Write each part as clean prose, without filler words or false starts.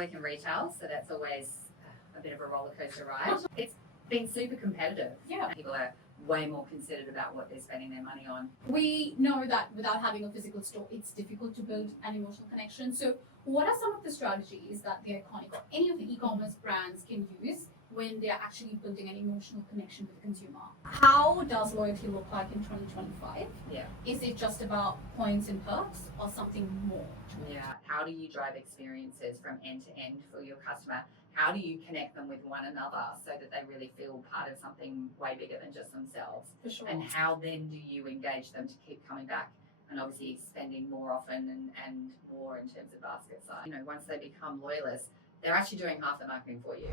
work in retail, so that's always a bit of a roller coaster ride. It's been super competitive. Yeah. People are way more considered about what they're spending their money on. We know that without having a physical store, it's difficult to build an emotional connection. So what are some of the strategies that the Iconic or any of the e-commerce brands can use when they're actually building an emotional connection with the consumer? How does loyalty look like in 2025? Yeah. Is it just about points and perks or something more? Yeah. How do you drive experiences from end to end for your customer? How do you connect them with one another so that they really feel part of something way bigger than just themselves? For sure. And how then do you engage them to keep coming back and obviously spending more often and more in terms of basket size? You know, once they become loyalists, they're actually doing half the marketing for you.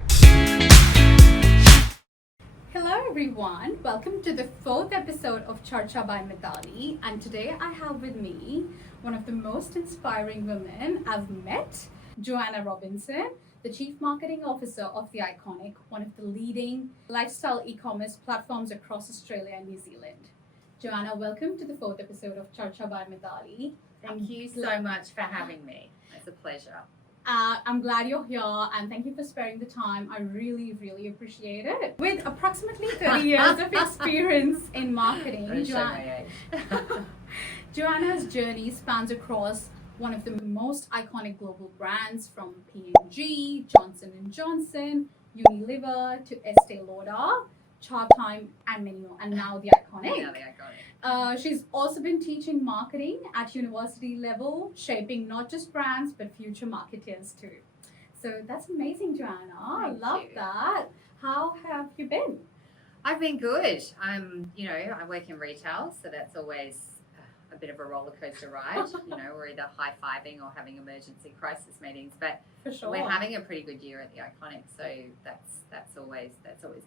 Hello everyone, welcome to the 4th episode of Charcha by Mithali, and today I have with me one of the most inspiring women I've met, Joanna Robinson, the Chief Marketing Officer of The Iconic, one of the leading lifestyle e-commerce platforms across Australia and New Zealand. Joanna, welcome to the 4th episode of Charcha by Mithali. Thank you so much for having me. It's a pleasure. I'm glad you're here and thank you for sparing the time. I really, really appreciate it. With approximately 30 years of experience in marketing, Joanna's journey spans across one of the most iconic global brands from P&G, Johnson & Johnson, Unilever to Estee Lauder, Chatime and many more, and now The Iconic. Now The Iconic. She's also been teaching marketing at university level, shaping not just brands but future marketers too. So that's amazing, Joanna. I love that. How have you been? I've been good. I work in retail, so that's always a bit of a roller coaster ride. We're either high-fiving or having emergency crisis meetings, but For sure. we're having a pretty good year at The Iconic, so that's always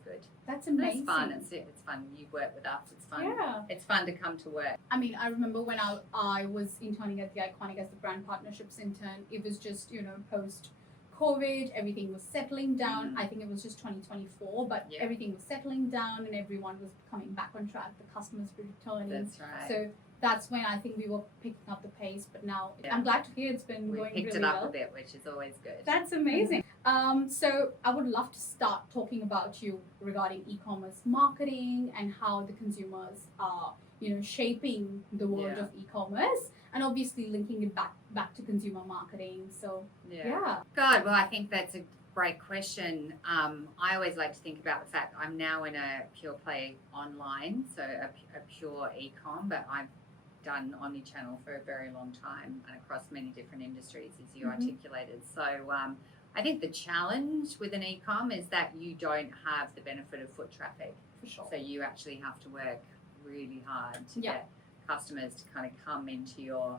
good. That's amazing. It's fun. It's fun. You work with us. It's fun. Yeah. It's fun to come to work. I mean, I remember when I was interning at The Iconic as the brand partnerships intern, it was just, post-COVID, everything was settling down. I think it was just 2024, but everything was settling down and everyone was coming back on track. The customers were returning. That's right. So that's when I think we were picking up the pace, but now I'm glad to hear it's been going really well. We picked it up a bit, which is always good. That's amazing. So I would love to start talking about you regarding e-commerce marketing and how the consumers are, shaping the world of e-commerce and obviously linking it back to consumer marketing. So God, well, I think that's a great question. I always like to think about the fact I'm now in a pure play online, so a pure e-com, but I've done omni-channel for a very long time and across many different industries, as you articulated. So I think the challenge with an e-com is that you don't have the benefit of foot traffic. For sure. So you actually have to work really hard to get customers to kind of come into your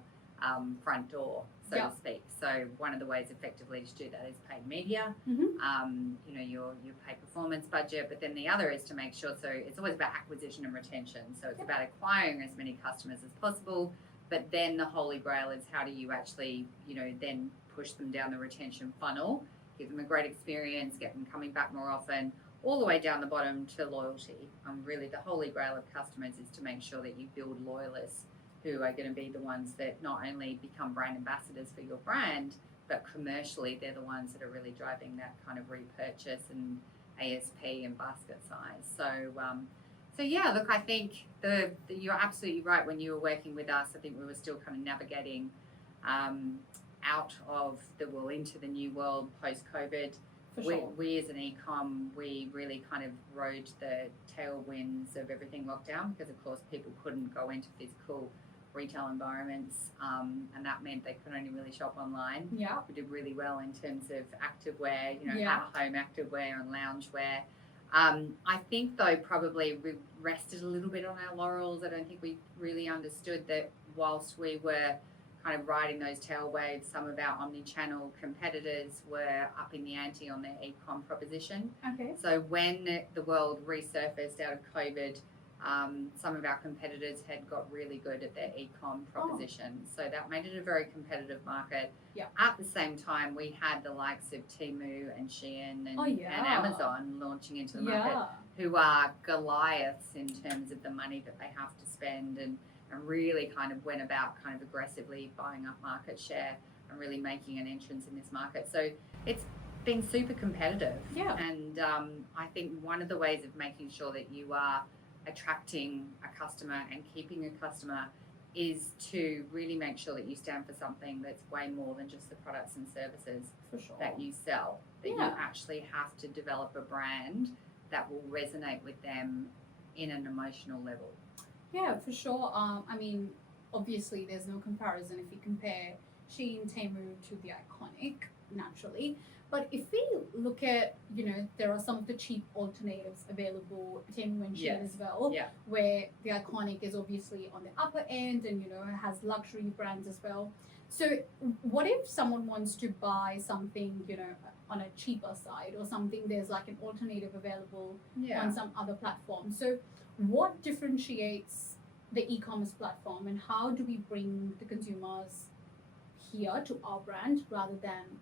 front door, so to speak. So one of the ways effectively to do that is paid media, your paid performance budget, but then the other is to make sure, so it's always about acquisition and retention. So it's about acquiring as many customers as possible, but then the holy grail is how do you actually, then push them down the retention funnel, give them a great experience, get them coming back more often, all the way down the bottom to loyalty. Really the holy grail of customers is to make sure that you build loyalists who are going to be the ones that not only become brand ambassadors for your brand, but commercially they're the ones that are really driving that kind of repurchase and ASP and basket size. So look, I think you're absolutely right. When you were working with us, I think we were still kind of navigating out of into the new world post-COVID. For sure. We as an e-com, we really kind of rode the tailwinds of everything locked down because, of course, people couldn't go into physical retail environments, and that meant they could only really shop online. Yeah. We did really well in terms of activewear, at-home activewear and loungewear. I think, though, probably we rested a little bit on our laurels. I don't think we really understood that whilst we were kind of riding those tail waves, some of our omni-channel competitors were upping the ante on their e-com proposition. Okay. So when the world resurfaced out of COVID, some of our competitors had got really good at their e-com proposition. So that made it a very competitive market. Yeah. At the same time, we had the likes of Temu and Shein and Amazon launching into the market, who are Goliaths in terms of the money that they have to spend and really kind of went about kind of aggressively buying up market share and really making an entrance in this market. So it's been super competitive. Yeah. And I think one of the ways of making sure that you are attracting a customer and keeping a customer is to really make sure that you stand for something that's way more than just the products and services For sure. that you sell. That Yeah. you actually have to develop a brand that will resonate with them in an emotional level. Yeah, for sure. I mean, obviously, there's no comparison if you compare Shein, Temu to the Iconic, naturally. But if we look at, there are some of the cheap alternatives available, Temu and Shein Yes. as well, Yeah. where the Iconic is obviously on the upper end and, it has luxury brands as well. So what if someone wants to buy something, on a cheaper side or something, there's like an alternative available on some other platform. So what differentiates the e-commerce platform and how do we bring the consumers here to our brand rather than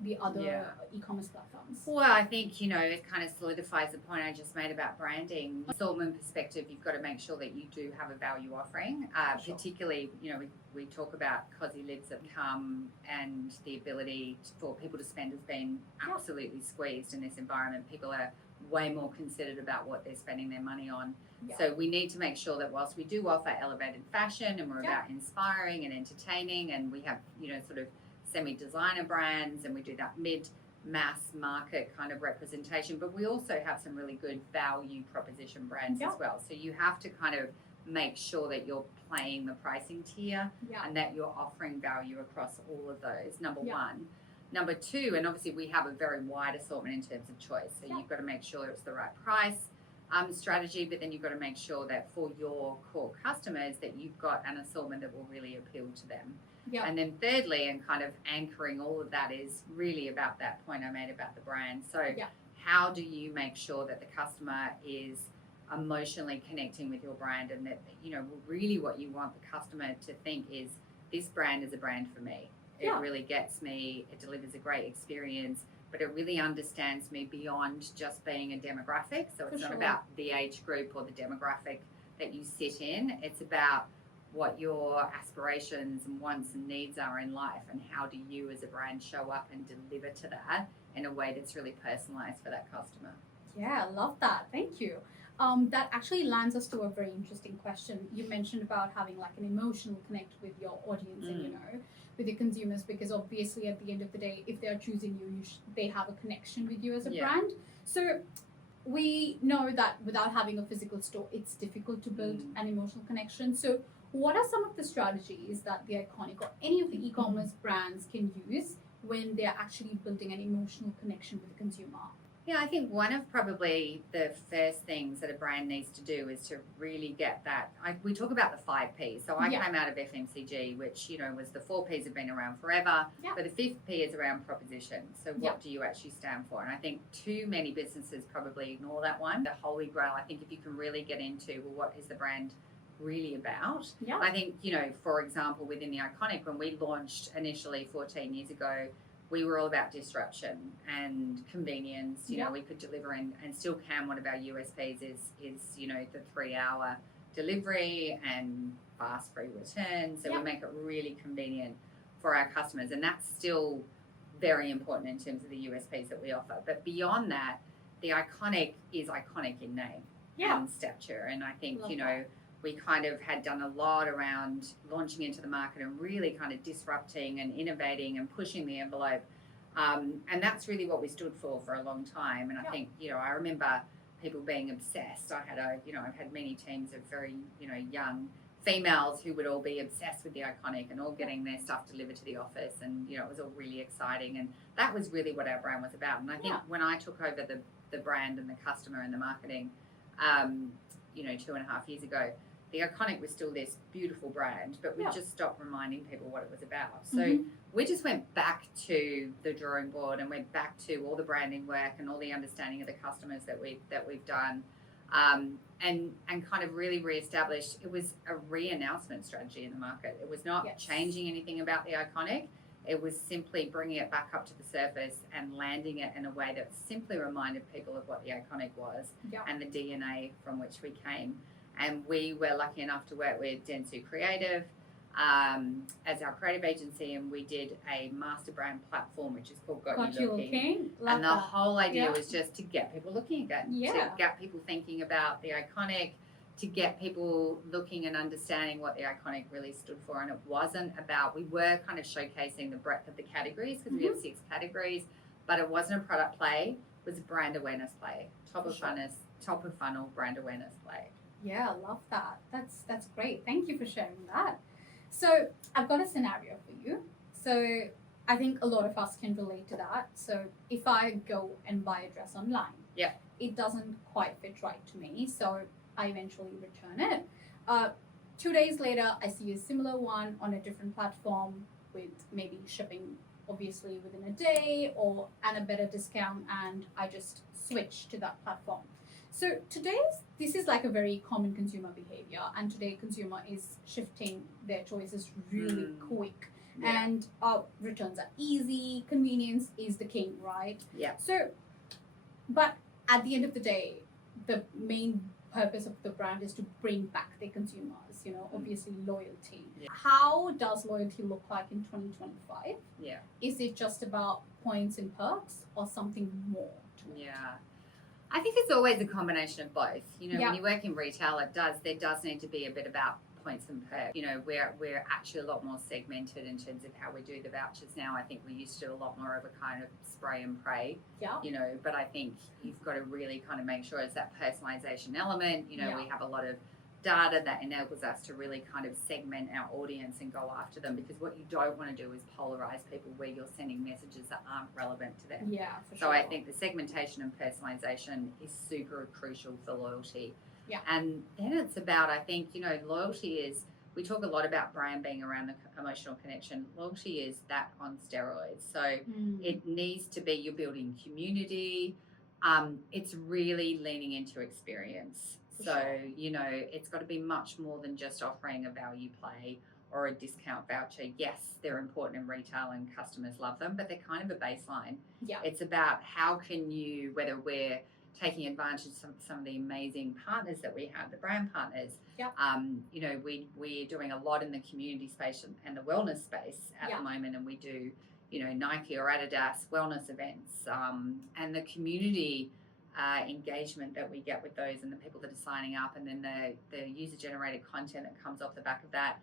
the other e-commerce platforms? Well, I think, it kind of solidifies the point I just made about branding. Assortment perspective, you've got to make sure that you do have a value offering. Sure. Particularly, we talk about cozy lids that come and the ability for people to spend has been absolutely squeezed in this environment. People are way more considered about what they're spending their money on. Yeah. So we need to make sure that whilst we do offer elevated fashion and we're about inspiring and entertaining, and we have, sort of semi-designer brands, and we do that mid-mass market kind of representation, but we also have some really good value proposition brands as well. So you have to kind of make sure that you're playing the pricing tier and that you're offering value across all of those, number one. Number two, and obviously we have a very wide assortment in terms of choice, so you've got to make sure it's the right price strategy, but then you've got to make sure that for your core customers that you've got an assortment that will really appeal to them. And then thirdly, and kind of anchoring all of that, is really about that point I made about the brand. So how do you make sure that the customer is emotionally connecting with your brand, and that, really what you want the customer to think is, this brand is a brand for me. It really gets me, it delivers a great experience, but it really understands me beyond just being a demographic. So it's not about the age group or the demographic that you sit in. It's about what your aspirations and wants and needs are in life, and how do you as a brand show up and deliver to that in a way that's really personalized for that customer. Yeah, I love that. Thank you. That actually lands us to a very interesting question. You mentioned about having like an emotional connect with your audience and, with your consumers, because obviously at the end of the day, if they're choosing you, they have a connection with you as a brand. So we know that without having a physical store, it's difficult to build an emotional connection. So what are some of the strategies that the Iconic or any of the e-commerce brands can use when they're actually building an emotional connection with the consumer? Yeah, I think one of probably the first things that a brand needs to do is to really get that. We talk about the 5 Ps. So I came out of FMCG, which, was the 4 Ps have been around forever. But the 5th P is around proposition. So what do you actually stand for? And I think too many businesses probably ignore that one. The holy grail, I think if you can really get into, well, what is the brand really about? I think, for example, within the Iconic, when we launched initially 14 years ago, we were all about disruption and convenience. We could deliver and still can. One of our USPs is the 3-hour delivery and fast free return. So we make it really convenient for our customers, and that's still very important in terms of the USPs that we offer. But beyond that, the Iconic is iconic in name and stature, and I think we kind of had done a lot around launching into the market and really kind of disrupting and innovating and pushing the envelope. And that's really what we stood for a long time. And I think, I remember people being obsessed. I've had many teams of very, young females who would all be obsessed with the Iconic and all getting their stuff delivered to the office. And, it was all really exciting. And that was really what our brand was about. And I think when I took over the brand and the customer and the marketing, 2.5 years ago, the Iconic was still this beautiful brand, but we just stopped reminding people what it was about. So we just went back to the drawing board and went back to all the branding work and all the understanding of the customers that we've done, and kind of really reestablished. It was a re-announcement strategy in the market. It was not changing anything about the Iconic. It was simply bringing it back up to the surface and landing it in a way that simply reminded people of what the Iconic was and the DNA from which we came. And we were lucky enough to work with Dentsu Creative, as our creative agency, and we did a master brand platform which is called Got Got You Looking. Love And the that. whole idea was just to get people looking again, Yeah. to get people thinking about the iconic, to get people looking and understanding what the iconic really stood for. And it wasn't about, we were kind of showcasing the breadth of the categories because we have 6 categories, but it wasn't a product play, it was a brand awareness play, top of funnel brand awareness play. Yeah, I love that. That's great. Thank you for sharing that. So I've got a scenario for you. So I think a lot of us can relate to that. So if I go and buy a dress online, it doesn't quite fit right to me, so I eventually return it. 2 days later, I see a similar one on a different platform with maybe shipping obviously within a day or at a better discount, and I just switch to that platform. So this is like a very common consumer behavior, and today consumer is shifting their choices really quick. Yeah. And returns are easy, convenience is the king, right? Yeah. So, but at the end of the day, the main purpose of the brand is to bring back their consumers, obviously loyalty. Yeah. How does loyalty look like in 2025? Yeah. Is it just about points and perks or something more to it? Yeah. I think it's always a combination of both. When you work in retail, there does need to be a bit about points and perks. We're actually a lot more segmented in terms of how we do the vouchers now. I think we used to do a lot more of a kind of spray and pray. Yeah. But I think you've got to really kind of make sure it's that personalization element. We have a lot of data that enables us to really kind of segment our audience and go after them, because what you don't want to do is polarize people where you're sending messages that aren't relevant to them. Yeah, for So sure. I think the segmentation and personalization is super crucial for loyalty. Yeah. And then it's about, I think, loyalty is, we talk a lot about brand being around the emotional connection. Loyalty is that on steroids. So it needs to be, you're building community. It's really leaning into experience. It's got to be much more than just offering a value play or a discount voucher. Yes, they're important in retail and customers love them, but they're kind of a baseline. Yeah. It's about how can you, whether we're taking advantage of some of the amazing partners that we have, the brand partners. Yeah. We're doing a lot in the community space and the wellness space at the moment, and we do, Nike or Adidas wellness events, and the community engagement that we get with those and the people that are signing up, and then the user-generated content that comes off the back of that.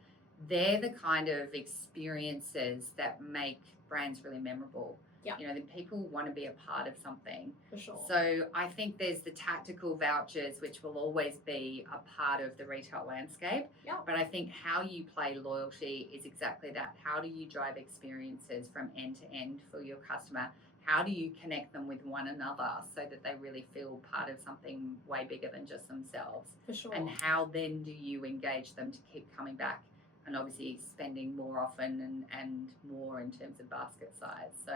They're the kind of experiences that make brands really memorable. Yeah. The people want to be a part of something. For sure. So I think there's the tactical vouchers, which will always be a part of the retail landscape. Yeah. But I think how you play loyalty is exactly that. How do you drive experiences from end to end for your customer? How do you connect them with one another so that they really feel part of something way bigger than just themselves? For sure. And how then do you engage them to keep coming back and obviously spending more often and more in terms of basket size? So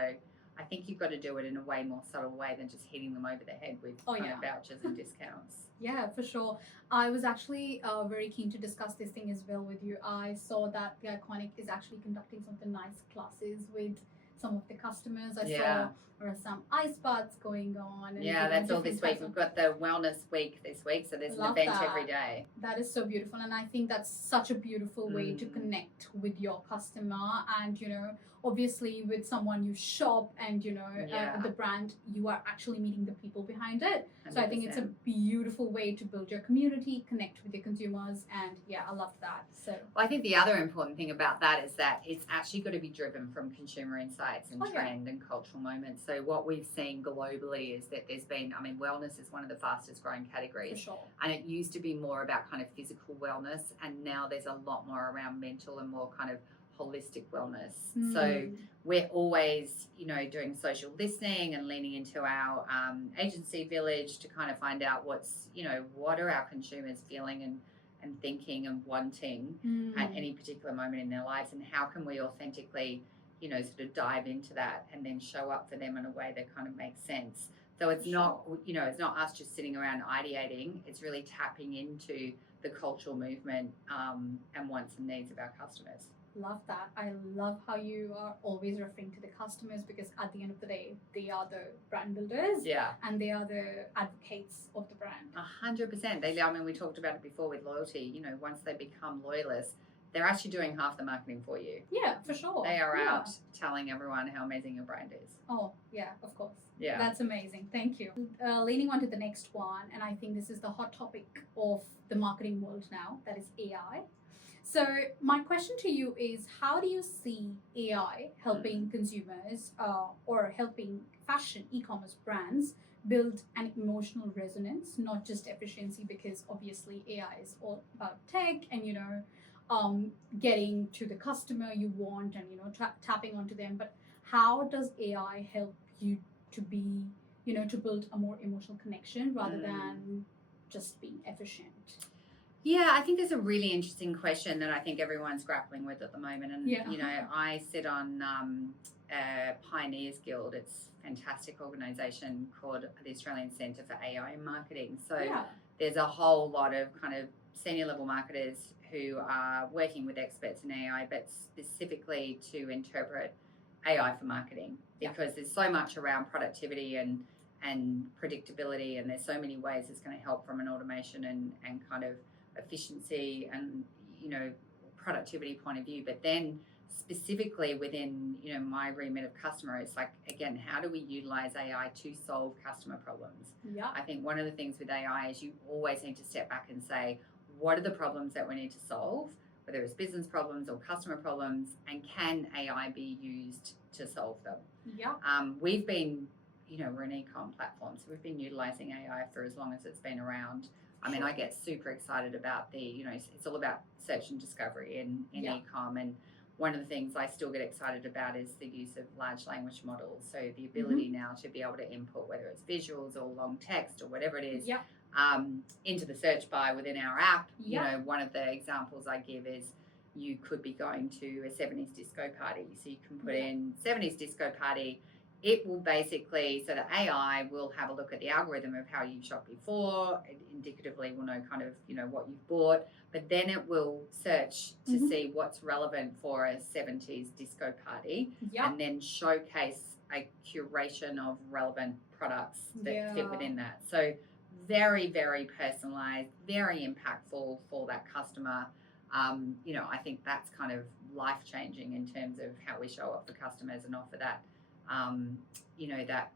I think you've got to do it in a way more subtle way than just hitting them over the head with kind of vouchers and discounts. Yeah, for sure. I was actually very keen to discuss this thing as well with you. I saw that the Iconic is actually conducting some of the nice classes with some of the customers. I saw there are some ice baths going on. And that's all this week. We've got the wellness week this week, so there's an event every day. That is so beautiful, and I think that's such a beautiful way to connect with your customer. And obviously with someone you shop and the brand, you are actually meeting the people behind it. 100%. So I think it's a beautiful way to build your community, connect with your consumers, and I love that. So I think the other important thing about that is that it's actually got to be driven from consumer insights and trend and cultural moments. So what we've seen globally is that there's been, wellness is one of the fastest growing categories. For sure. And it used to be more about kind of physical wellness, and now there's a lot more around mental and more kind of holistic wellness. So we're always, doing social listening and leaning into our agency village to kind of find out what are our consumers feeling and thinking and wanting at any particular moment in their lives, and how can we authentically, sort of dive into that and then show up for them in a way that kind of makes sense. So it's not, it's not us just sitting around ideating. It's really tapping into the cultural movement and wants and needs of our customers. Love that. I love how you are always referring to the customers, because at the end of the day, they are the brand builders. Yeah. And they are the advocates of the brand. 100%. We talked about it before with loyalty. Once they become loyalists, they're actually doing half the marketing for you. Yeah, for sure. They are out telling everyone how amazing your brand is. Oh, yeah, of course. Yeah. That's amazing. Thank you. Leaning on to the next one, and I think this is the hot topic of the marketing world now, that is AI. So my question to you is, how do you see AI helping consumers or helping fashion e-commerce brands build an emotional resonance, not just efficiency, because obviously AI is all about tech and, getting to the customer you want and, tapping onto them. But how does AI help you to be, to build a more emotional connection rather than just being efficient? Yeah, I think there's a really interesting question that I think everyone's grappling with at the moment. And, I sit on Pioneers Guild. It's a fantastic organisation called the Australian Centre for AI and Marketing. So there's a whole lot of kind of senior level marketers who are working with experts in AI, but specifically to interpret AI for marketing, because there's so much around productivity and predictability, and there's so many ways it's going to help from an automation and kind of efficiency and productivity point of view. But then specifically within my remit of customer, it's like, again, how do we utilize AI to solve customer problems? I think one of the things with AI is you always need to step back and say, what are the problems that we need to solve, whether it's business problems or customer problems, and can AI be used to solve them? We've been we're an e-com platform, so we've been utilizing AI for as long as it's been around. I mean, I get super excited about it's all about search and discovery in e-com. And one of the things I still get excited about is the use of large language models. So the ability now to be able to input, whether it's visuals or long text or whatever it is, into the search bar within our app. One of the examples I give is you could be going to a 70s disco party. So you can put in 70s disco party. It will basically, so the AI will have a look at the algorithm of how you've shopped before. It indicatively will know kind of, what you've bought, but then it will search to see what's relevant for a 70s disco party and then showcase a curation of relevant products that fit within that. So very, very personalized, very impactful for that customer. I think that's kind of life-changing in terms of how we show up for customers and offer that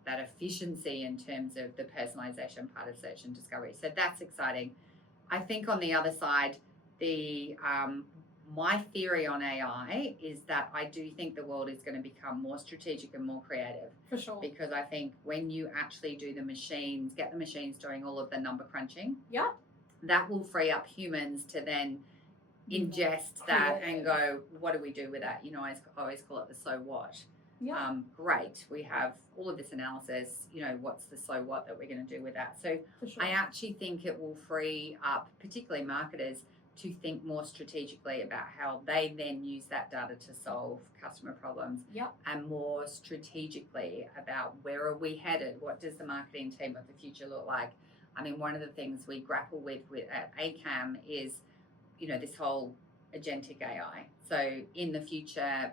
that efficiency in terms of the personalization part of search and discovery. So that's exciting. I think on the other side, my theory on AI is that I do think the world is going to become more strategic and more creative. For sure. Because I think when you actually do get the machines doing all of the number crunching, that will free up humans to then ingest that and go, what do we do with that? I always call it the so what. Great, we have all of this analysis, what's the so what that we're going to do with that? So I actually think it will free up particularly marketers to think more strategically about how they then use that data to solve customer problems and more strategically about where are we headed, what does the marketing team of the future look like. I mean, one of the things we grapple with at ACAM is this whole agentic AI. So in the future,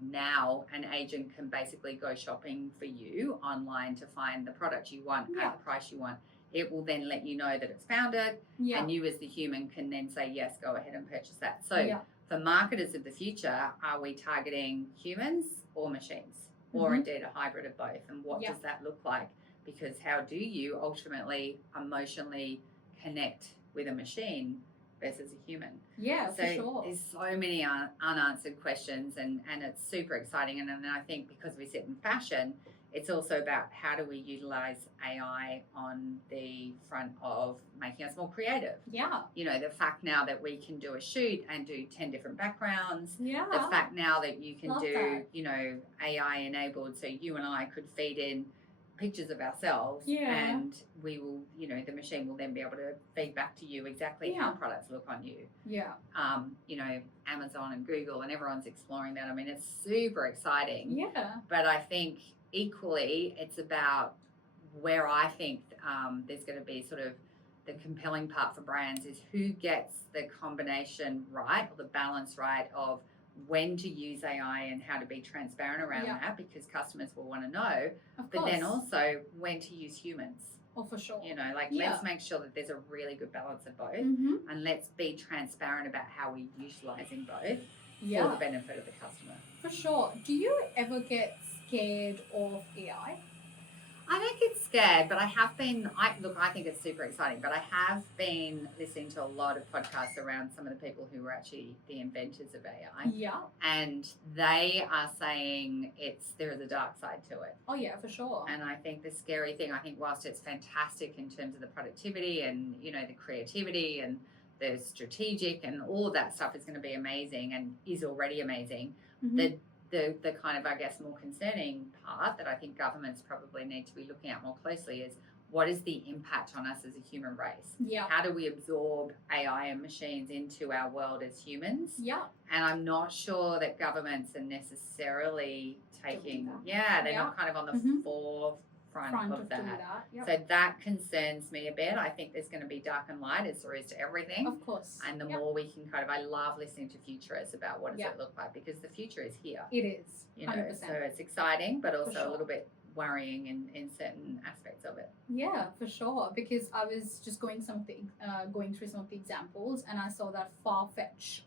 now an agent can basically go shopping for you online to find the product you want at the price you want. It will then let you know that it's found it, and you as the human can then say, yes, go ahead and purchase that. So for marketers of the future, are we targeting humans or machines, or indeed a hybrid of both? And what does that look like? Because how do you ultimately emotionally connect with a machine versus a human? For sure. There's so many unanswered questions, and it's super exciting. And then I think because we sit in fashion, it's also about how do we utilize AI on the front of making us more creative. The fact now that we can do a shoot and do 10 different backgrounds. The fact now that you can AI enabled, so you and I could feed in pictures of ourselves and we will, the machine will then be able to feed back to you exactly how products look on you. Amazon and Google and everyone's exploring that. I mean, it's super exciting. But I think equally it's about where I think there's going to be sort of the compelling part for brands is who gets the combination right, or the balance right, of when to use AI and how to be transparent around that, because customers will want to know, but then also when to use humans. Oh, for sure. You know, like let's make sure that there's a really good balance of both, and let's be transparent about how we're utilizing both for the benefit of the customer. For sure. Do you ever get scared of AI? I don't get scared, but I have been. I think it's super exciting, but I have been listening to a lot of podcasts around some of the people who were actually the inventors of AI. Yeah. And they are saying there is a dark side to it. Oh, yeah, for sure. And I think the scary thing, whilst it's fantastic in terms of the productivity and, you know, the creativity and the strategic and all of that stuff is going to be amazing and is already amazing, the kind of, I guess, more concerning part that I think governments probably need to be looking at more closely is what is the impact on us as a human race? Yeah. How do we absorb AI and machines into our world as humans? Yeah. And I'm not sure that governments are necessarily taking, they're not kind of on the forefront of that. Yep. So that concerns me a bit. I think there's going to be dark and light as there is to everything. Of course. And the more we can I love listening to futurists about what does it look like, because the future is here. It is. 100%. You know, so it's exciting, but also a little bit worrying in certain aspects of it. Yeah, for sure. Because I was just going through some of the examples, and I saw that Farfetch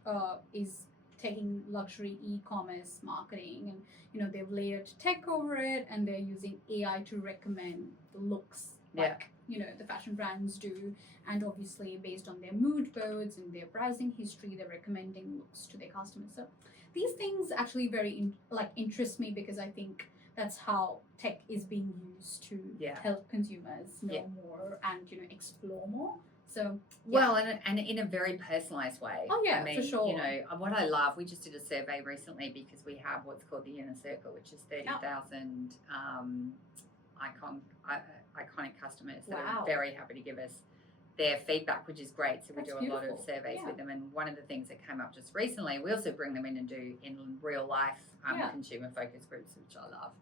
is taking luxury e-commerce marketing, and you know they've layered tech over it, and they're using AI to recommend the looks like you know the fashion brands do, and obviously based on their mood boards and their browsing history, they're recommending looks to their customers. So these things actually very interest me, because I think that's how tech is being used to help consumers know more and you know explore more. So well, and in a very personalized way. Oh yeah, I mean, for sure. You know what I love. We just did a survey recently because we have what's called the inner circle, which is 30,000 iconic customers that are very happy to give us their feedback, which is great. So we do a lot of surveys with them, and one of the things that came up just recently, we also bring them in and do in real life consumer focus groups, which I love.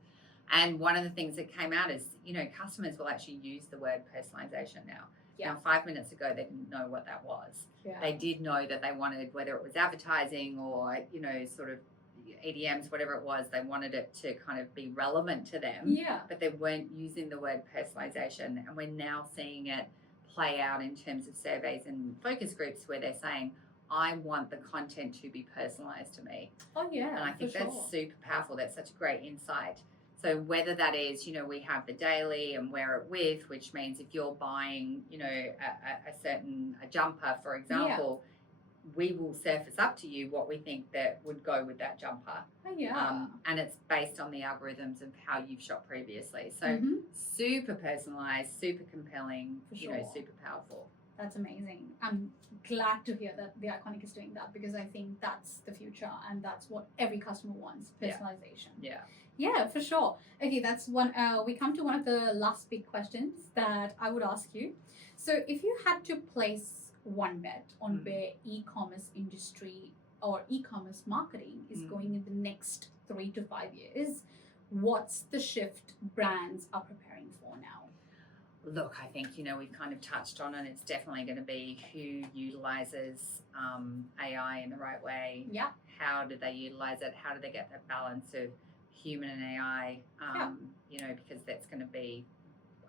And one of the things that came out is, you know, customers will actually use the word personalization now. Now, 5 minutes ago, they didn't know what that was. They did know that they wanted, whether it was advertising or, you know, sort of EDMs, whatever it was, they wanted it to kind of be relevant to them. Yeah. But they weren't using the word personalization. And we're now seeing it play out in terms of surveys and focus groups where they're saying, I want the content to be personalized to me. Oh, yeah. And I think that's super powerful. That's such a great insight. So whether that is, you know, we have the daily and wear it with, which means if you're buying, you know, a jumper, for example, we will surface up to you what we think that would go with that jumper. Oh, yeah. And it's based on the algorithms of how you've shopped previously. So super personalized, super compelling, you know, super powerful. That's amazing. I'm glad to hear that the Iconic is doing that, because I think that's the future and that's what every customer wants, personalization. Yeah, for sure. Okay, that's one. We come to one of the last big questions that I would ask you. So if you had to place one bet on where e-commerce industry or e-commerce marketing is going in the next 3 to 5 years, what's the shift brands are preparing for now? Look, I think, you know, we've kind of touched on it. It's definitely going to be who utilizes AI in the right way. Yeah. How do they utilize it? How do they get that balance of human and AI? You know, because that's going to be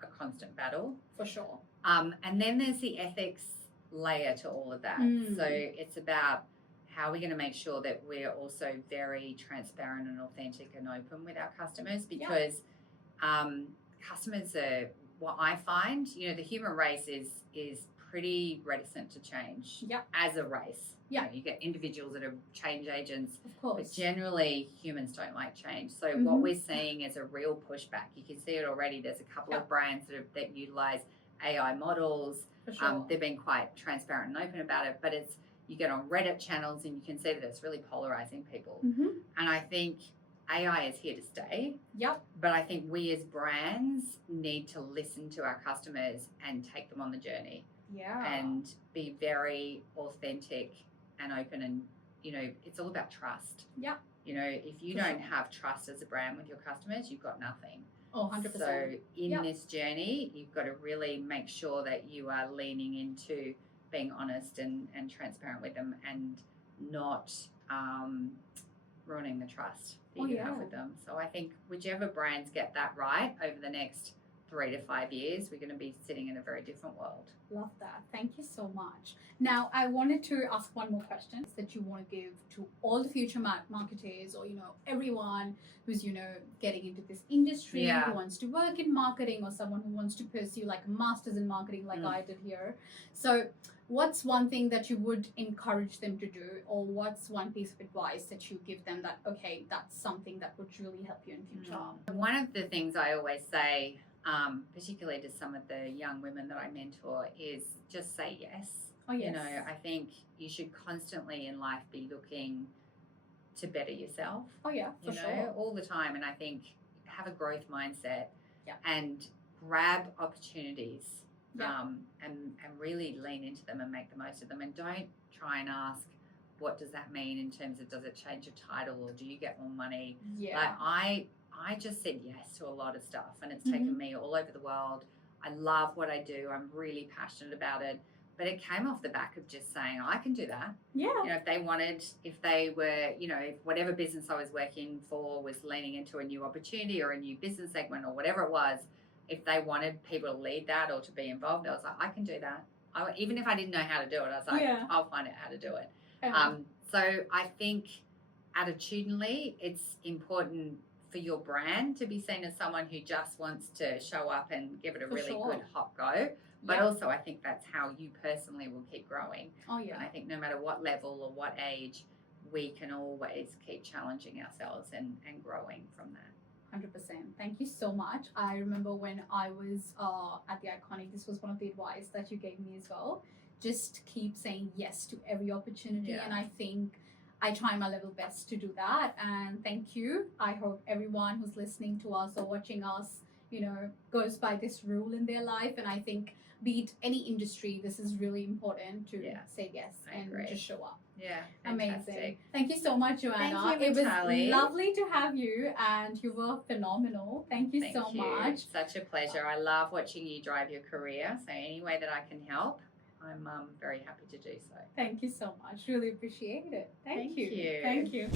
a constant battle. For sure. And then there's the ethics layer to all of that. So it's about how are we going to make sure that we're also very transparent and authentic and open with our customers, because customers are, what I find, you know, the human race is pretty reticent to change as a race. You know, you get individuals that are change agents, of course, but generally humans don't like change. So what we're seeing is a real pushback. You can see it already. There's a couple of brands that utilize AI models. For sure. They've been quite transparent and open about it, but you get on Reddit channels and you can see that it's really polarizing people. And I think AI is here to stay. But I think we as brands need to listen to our customers and take them on the journey. And be very authentic and open, and you know, it's all about trust. You know, if you don't have trust as a brand with your customers, you've got nothing. Oh, 100%. So in this journey, you've got to really make sure that you are leaning into being honest and transparent with them, and not ruining the trust that you have with them. So I think whichever brands get that right over the next 3 to 5 years, we're going to be sitting in a very different world. Love that. Thank you so much. Now, I wanted to ask one more question that you want to give to all the future marketers, or, everyone who's, getting into this industry, who wants to work in marketing, or someone who wants to pursue like a master's in marketing like I did here. So what's one thing that you would encourage them to do, or what's one piece of advice that you give them that, okay, that's something that would really help you in future? One of the things I always say, particularly to some of the young women that I mentor, is just say yes. Oh, yes. I think you should constantly in life be looking to better yourself. Oh, yeah, for sure. All the time. And I think have a growth mindset Yeah. and grab opportunities Yeah. and really lean into them and make the most of them. And don't try and ask, what does that mean in terms of, does it change your title, or do you get more money? Yeah. Like I just said yes to a lot of stuff, and it's taken me all over the world. I love what I do. I'm really passionate about it. But it came off the back of just saying, I can do that. Yeah. If they were, if whatever business I was working for was leaning into a new opportunity or a new business segment or whatever it was, if they wanted people to lead that or to be involved, I was like, I can do that. Even if I didn't know how to do it, I was like, I'll find out how to do it. So I think attitudinally, it's important for your brand to be seen as someone who just wants to show up and give it a really good hot go. But also I think that's how you personally will keep growing. Oh, yeah. And I think no matter what level or what age, we can always keep challenging ourselves and growing from that. 100%. Thank you so much. I remember when I was at the Iconic, this was one of the advice that you gave me as well. Just keep saying yes to every opportunity. Yeah. And I think I try my level best to do that. And thank you. I hope everyone who's listening to us or watching us, goes by this rule in their life. And I think, be it any industry, this is really important to say yes and just show up. Yeah, fantastic. Amazing. Thank you so much, Joanna. Thank you, It was lovely to have you, and you were phenomenal. Thank you so much. Such a pleasure. I love watching you drive your career. So any way that I can help, I'm very happy to do so. Thank you so much. Really appreciate it. Thank you. Thank you.